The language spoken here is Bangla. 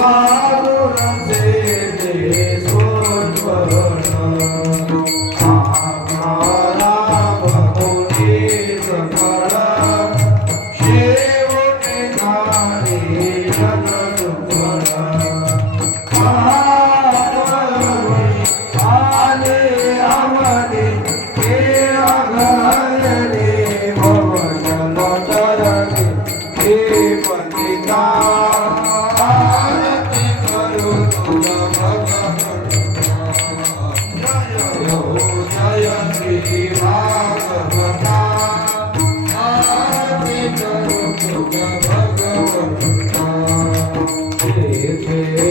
fire. ফিরে